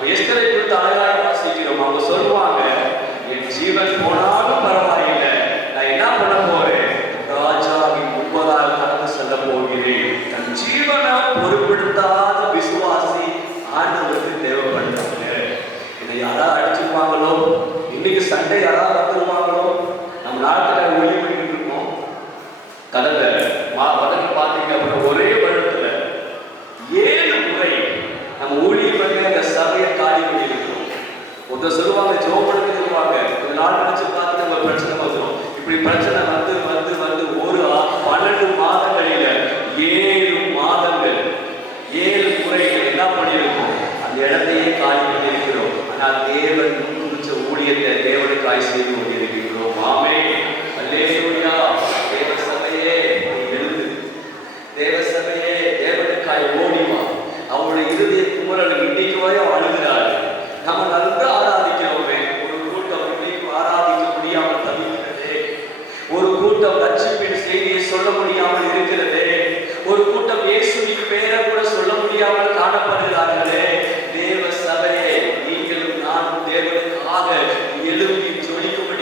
நம்ம எஸ்தரை குறித்து அழகாக வாசிக்கிறோம். அவங்க சொல்லுவாங்க, என் ஜீவன் போனாலும் பரவாயில்லை, நான் என்ன பண்ண போறேன், ராஜாவின் முன்பதாக கடந்து செல்ல போகிறேன். தன் ஜீவனை பொருட்படுத்தாத விசுவாசி ஆண்டவருக்கு தேவைப்படுறாங்க. இதை யாராவது அடிச்சிருப்பாங்களோ, இன்னைக்கு சண்டை யாராவது வந்துருவாங்களோ, நம்ம நாட்டில் ஒளி பண்ணிட்டு இருக்கோம். கடந்த வதங்க பார்த்தீங்க அப்படின்னா ஒரே வருடத்துல 7 முறை நம்ம ஊழியம் பண்ணி அந்த சபையை காலி பண்ணியிருக்கிறோம். ஒருத்தர் சொல்லுவாங்க, ஜோபனுக்கு சொல்லுவாங்க, கொஞ்ச நாள் நினைச்சு பார்த்து நம்ம பிரச்சனை வந்துடும். இப்படி பிரச்சனை வந்து வந்து வந்து ஒரு 12 மாதங்களில 7 மாதங்கள் 7 முறைகள் என்ன பண்ணியிருக்கோம், அந்த இடத்தையே காலி பண்ணியிருக்கிறோம். ஆனால் தேவன் குறிச்ச ஊழியத்தை தேவனுக்காய் செய்து கொண்டிருக்கிறோம். ஆமென், அல்லேலூயா. தேவ சபையே எழுது, தேவ சபையே தேவனுக்காய் ஓடிவா. அவருடைய இறுதிய குமரல் இன்னைக்கு வரை அழுகிறாரு. நம்ம நல்லா ஆராதிக்கிறோமே, ஒரு கூட்டம் இன்னைக்கு ஆராதிக்க முடியாமல் தவிக்கிறதே, ஒரு கூட்டம் ரட்சிப்பின் செய்தியை சொல்ல முடியாமல் இருக்கிறதே, ஒரு கூட்டம் இயேசுவின் பேரை கூட சொல்ல முடியாமல் காணப்படுகிறார்களே. தேவ சபையே, நீங்களும் நானும் தேவனுக்காக எழும்பி ஜொலிக்கும்படி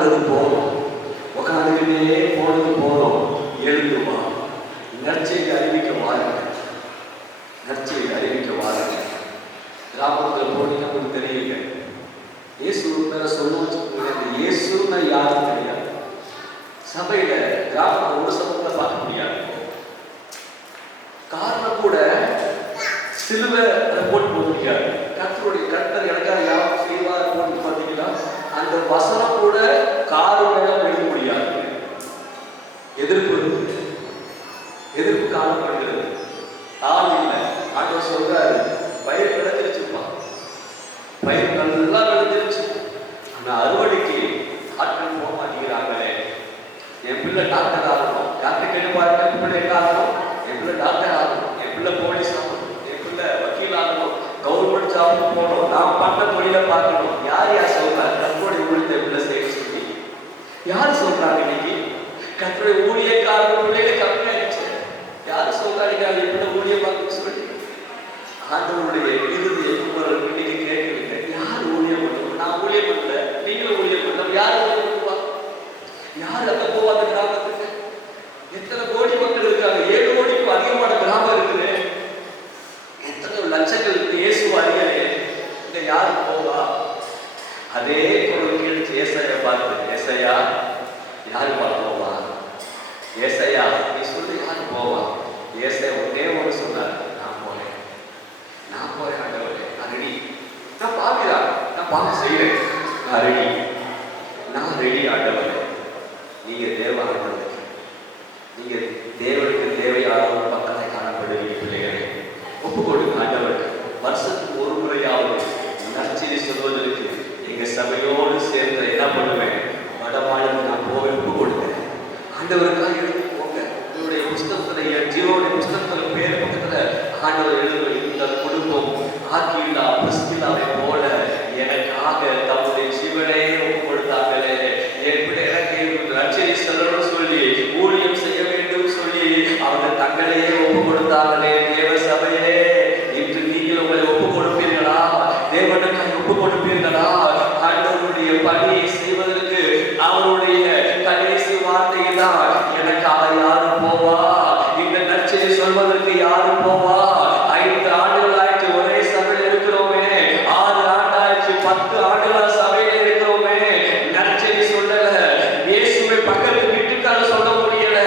உட்கார்ந்தது போதும், உட்கார்ந்துக்கிட்டே போனது போதும், எழுந்துமா நற்செய்தி அறிவிக்க வாருங்க, நற்செய்தி அறிவிக்க வாருங்க. கிராமத்தில் போனீங்கன்னா உங்களுக்கு தெரியுங்க, இயேசு மேல சொல்லுவோம். அந்த இயேசுன்னா யாரும் தெரியாது. சபையில கிராமத்தில் ஒரு சமூகத்தை பார்க்க முடியாது. காரணம் கூட சிலுவை போட்டு போக முடியாது. கர்த்தருடைய கர்த்தர் எனக்காக யாரும் செய்வார் போட்டு பார்த்தீங்கன்னா அந்த வசனம் கூட காரு மேல எழுத முடியாது. எதிர்ப்பு எதிர்ப்பு காணப்படுகிறது. ஆள் இல்லை. ஆண்டவர் சொல்றாரு, பயிர் விளைஞ்சிருச்சுப்பா, பயிர் நல்லா விளைஞ்சிருச்சு, ஆனா அறுவடைக்கு ஆட்கள் போக மாட்டேங்கிறாங்களே. என் பிள்ளை டாக்டர் ஆகணும், டாக்டர் கேட்டு பாருங்க, என் பிள்ளை என்ன ஆகணும், என் பிள்ளை டாக்டர் ஆகணும், என் பிள்ளை போலீஸ் ஆகணும், என் பிள்ளை வக்கீல் ஆகணும், கவர்மெண்ட் ஜாப் போகணும், நான் பண்ண தொழிலை பார்க்கணும். யார் யார் சொல்றாங்க கர்த்தருடைய ஊழியத்தை பிள்ளை செய்ய சொல்லி? யார் சொல்றாங்க? இன்னைக்கு கர்த்தருடைய ஊழியக்காரர்கள் பிள்ளைகளை கம்மியாயிடுச்சு. யாரு சொல்றாங்க என் பிள்ளை ஊழியம் பார்க்க சொல்லி? ஆண்டவருடைய இறுதி இன்னைக்கு கேட்கவில்லை. யார் ஊழியம் பண்ணுவோம்? நான் ஊழியம் பண்ணல, நீங்களும் ஊழியம் பண்ணல. யார் ஊழியம் பண்ணுவா? யார் அங்க போவா? அந்த கிராமத்துக்கு எத்தனை கோடி மக்கள் இருக்காங்க? 7 கோடிக்கும் அதிகமான கிராமம் இருக்குது. எத்தனை லட்சங்கள் இருக்கு. இயேசு அறியலே, இங்க யாரு போவா? அதே குரல் கேட்டு ஏசாயா பார்த்து, ஏசாயா யாரு போவா? ஏசாயா நீ சொல்லு, யாரு போவா? ஏசாயா ஒன்னே ஒன்று சொன்னார், நான் போறேன் ஆண்டவரே, நான் ரெடி, நான் பாவிதான், நான் பாவம் செய்யறேன், நான் ரெடி, நான் ரெடி ஆண்டவரே. நீங்க தேவ ஆண்டவருக்கு, நீங்க தேவனுக்கு தேவையான பக்கத்தை காணப்படுவீங்க. பிள்ளைகளை ஒப்பு கொடுங்க ஆண்டவருக்கு. வருஷத்துக்கு ஒரு முறையாவது நற்செய்தி சொல்வதற்கு எங்க சபையோடு சேர்ந்து என்ன பண்ணுவேன், வடமாநில நான் போக ஒப்பு கொடுத்தேன். ஆண்டவருக்காக எழுதி போங்க. உங்களுடைய புஸ்தகத்துல, என் ஜீவனுடைய புஸ்தகத்துல பேர் பக்கத்துல ஆண்டவர் எழுதுவது, இந்த குடும்பம் ஆக்கிலா பிரிஸ்கில்லாவை போல எனக்காக தம்முடைய ஜீவனை ஒப்பு கொடுத்தாங்களே, எப்படி எனக்கு நற்செய்தி சொல்லணும்னு சொல்லி ஊழியம் செய்ய வேண்டும் சொல்லி அவங்க தங்களையே ஒப்பு கொடுத்தாங்களே. தேவ சபையே, இன்று நீங்கள் உங்களை ஒப்பு கொடுப்பீர்களா? தேவனுக்காக ஒப்பு கொடுப்பீர்களா? ஆண்டவருடைய பணியை செய்வதற்கு அவருடைய கடைசி வார்த்தை தான், எனக்காக யாரு போவா? இந்த நற்செய்தி சொல்வதற்கு யாரு போவா? 5 ஆண்டுகள் ஆயிடுச்சு ஒரே சபையில் இருக்கிறோமே, 6 ஆண்டாயிடுச்சு, 10 ஆண்டுகள் சபையில் இருக்கிறோமே, நற்செய்தி சொல்லல, இயேசுவை பக்கத்து வீட்டுக்காக சொல்ல முடியல,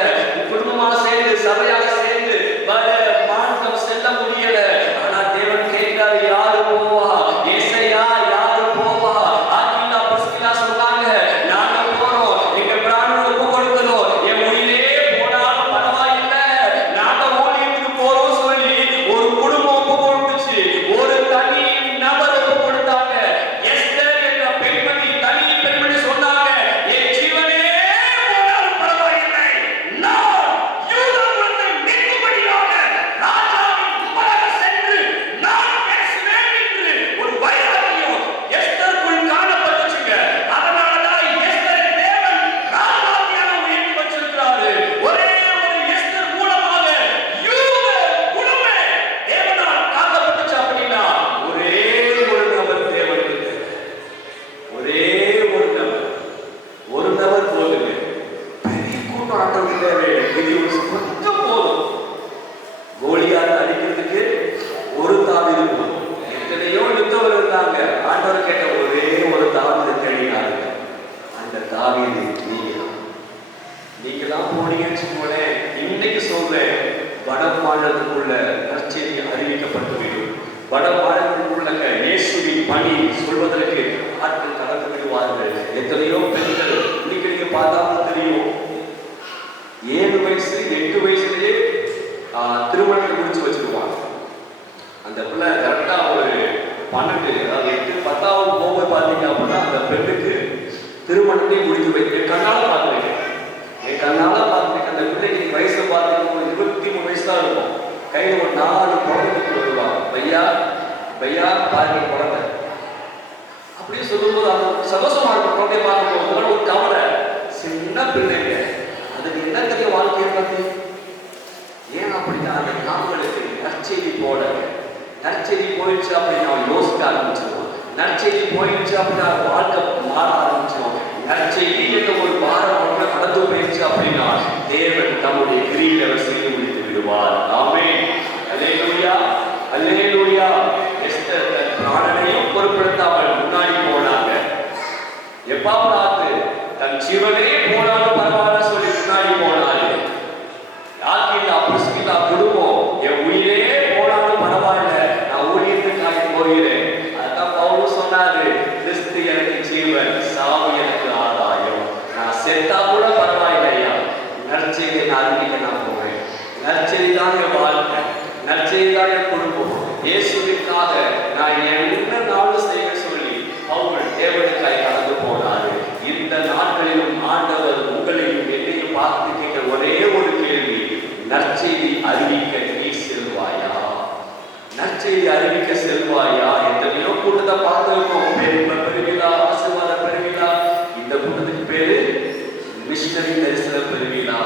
குடும்பமாக சேர்ந்து சபையாக சேர்ந்து மார்க்கம் செல்ல முடியல. ஆனா தேவன் கேட்கிறாரு, யாரு போவா? ஏசாயா யாரு போவா? ஆக்கிலா பிரிஸ்கில்லா சொன்னாங்க, நாங்க போறோம், எங்க பிராணனை ஒப்பு கொடுக்கணும், என் உயிரே போனாலும் பரவாயில்லை, நாங்க ஊழியத்துக்கு போறோம் சொல்லி ஒரு குடும்பம் ஒப்பு கொடுத்துச்சு. ஒரு தனி நபர் ஒப்பு கொடுத்தாங்க. எஸ்தர் என்ற பெண்மணி, தனி பெண்மணி சொன்னாங்க, என் ஜீவனே போனாலும் பரவாயில்லை, நான் யூதா குலத்தை மீட்கும்படியாக ராஜாவின் முன்பாக சென்று நான் பேசுவேன் என்று ஒரு வைராக்கியம் எஸ்தருக்குள் காணப்பட்டுச்சுங்க. அதனாலதான் எஸ்தரை தேவன் ராஜாத்தியாக உயர்த்தி வச்சிருக்கிறாரு. ஒரே ஒரு எஸ்தர் மூலமாக யூத குலமே தேவனால் காக்கப்பட்டுச்சு. அப்படின்னா ஒரே ஒரு நபர் தேவனுக்கு தேவை. ஒரே ஒரு நபர், ஒரு நபர் போதுங்க. பெரிய கூட்டம் ஆண்டவருக்கு தேவை. இது கொஞ்சம் போதும். கோலியாத்தை அடிக்கிறதுக்கு ஒரு தாவீது போதும். எத்தனையோ யுத்தவர் இருந்தாங்க, ஆண்டவர் கேட்ட ஒரே ஒரு தாவீது தேடினாங்க. அந்த தாவீது நீங்க தான் போனீங்கன்னு போனேன். இன்னைக்கு சொல்றேன், வட மாநிலத்துக்குள்ள நற்செய்தி அறிவிக்கப்பட்டுவிடும். வட மாநிலத்துக்குள்ள இயேசுவின் பணி சொல்வதற்கு ஆட்கள் கடந்து விடுவார்கள். எத்தனையோ பெண்கள் இன்னைக்கு நீங்க பார்த்தாலும் தெரியும், 7 வயசு 8 வயசுலயே திருமணத்தை முடிச்சு வச்சிருவாங்க. அந்த பிள்ளை கரெக்டா ஒரு 12, அதாவது 8, 10வது போகும்போது பார்த்தீங்க அப்படின்னா அந்த பெண்ணுக்கு திருமணத்தை முடித்து வைக்க கண்ணால பார்த்துருக்கேன். என் கண்ணால பார்த்துருக்கேன். அந்த பிள்ளைக்கு வயசு பார்த்தீங்கன்னா 23 வயசு தான் இருக்கும். கையில் ஒரு 4 குழந்தைக்கு வருவாங்க. பையா பையா பாருங்க குழந்தை அப்படின்னு சொல்லும்போது அவங்க சந்தோஷமா இருக்கும். குழந்தைய பார்க்கும்போது ஒரு கவலை, சின்ன பிள்ளைங்க, அதுக்கு என்ன தெரிய வாழ்க்கையை பற்றி. ஏன் அப்படின்னா அந்த நாமளுக்கு நற்செய்தி போல, நற்செய்தி போயிடுச்சு அப்படின்னு அவன் யோசிக்க ஆரம்பிச்சிருவான். நற்செய்தி போயிடுச்சு அப்படின்னு அவன் வாழ்க்கை மாற ஆரம்பிச்சிருவான். நற்செய்தி தப்பினால் தேவன் தம்முடைய கிரியை அவர் செய்து முடித்து விடுவார். ஆமென். அல்லேலூயா, அல்லேலூயா. எஸ்தர் தன் பிராணனையும் பொருட்படுத்தாமல் முன்னாடி போனாங்க. எப்பாப்ராத்து தன் ஜீவனே போனாலும் பரவாயில்ல சொல்லி முன்னாடி போனாரு. யாக்கீலா பிரிஸ்கில்லா குடும்பம் என் உயிரே போனாலும் பரவாயில்ல, நான் ஊழியத்துக்காக போகிறேன். அதான் பவுல் சொன்னாரு, கிறிஸ்து எனக்கு ஜீவன், சாவு எனக்கு ஆதாயம். நான் செத்தா கூட பரவாயில்லையா, நற்செய்தியை நான் அறிவிக்க நான் போறேன். நற்செய்தி தான் என் வாழ்க்கை, நற்செய்தி தான் என் குடும்பம். இயேசுவிற்காக நான் என்ன நாளும் செய்ய சொல்லி பவுல் தேவனுக்காய் கடந்து போனாரு. இந்த நாட்களிலும் ஆண்டவர் உங்களையும் என்னையும் பார்த்து கேட்கிற ஒரே ஒரு கேள்வி, நற்செய்தி அறிவிக்க நீ செல்வாயா? நற்செய்தி அறிவிக்க செல்வாயா? எத்தனையோ கூட்டத்தை பார்த்திருக்கோம், பெருவிழா, ஆசீர்வாத பெருவிழா. இந்த கூட்டத்துக்கு பேரு மிஷனரி தரிசன பெருவிழா.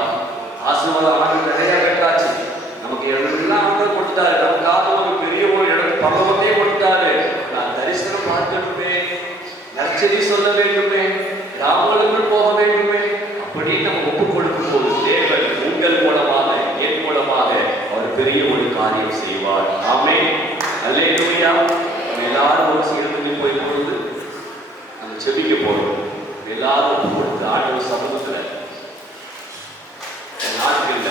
ஆசீர்வாதம் ஆண்டு நிறைய பெற்றாச்சு. நமக்கு எல்லாம் ஆண்டவர் கொடுத்தாரு, நமக்காக ஒரு பெரிய ஒரு இடம் பகவத்தையே கொடுத்தாரு. நான் தரிசனம் பார்க்கணுமே, நற்செய்தி சொல்ல வேண்டுமே, கிராமங்களுக்குள் போக வேண்டுமே அப்படின்னு நம்ம ஒப்புக் கொடுக்கும் போது தேவன் உங்கள் மூலமாக என் மூலமாக அவர் பெரிய ஒரு காரியம் செய்வார். ஆமென். அல்லேலூயா. எல்லாரும் ஒரு சேர்ந்து போய் பொழுது நம்ம செபிக்க போறோம். எல்லாரும் ஒப்பு கொடுத்து ஆண்டவர் சமூகத்துல நாட்கள்ல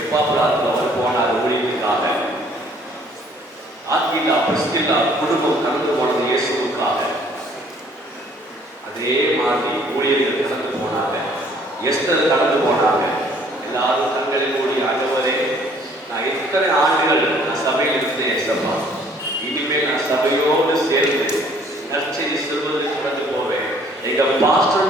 எப்பாப்ராத்துல அவர் போனார் ஊழியத்துக்காக. ஆக்கீலா பிரிஸ்கில்லா குடும்பம் கடந்து போனது இயேசுவுக்காக. அதே மாதிரி ஊழியர்கள் கடந்து போனாங்க, எஸ்தர் கடந்து போனாங்க. எல்லாரும் தங்களை கூடி, ஆண்டவரே நான் இத்தனை ஆண்டுகள் நான் சபையில் இருந்தேன் ஏசப்பா, இனிமேல் நான் சபையோடு சேர்ந்து நற்செய்தி சொல்வதற்கு கடந்து போவேன். எங்க பாஸ்டர்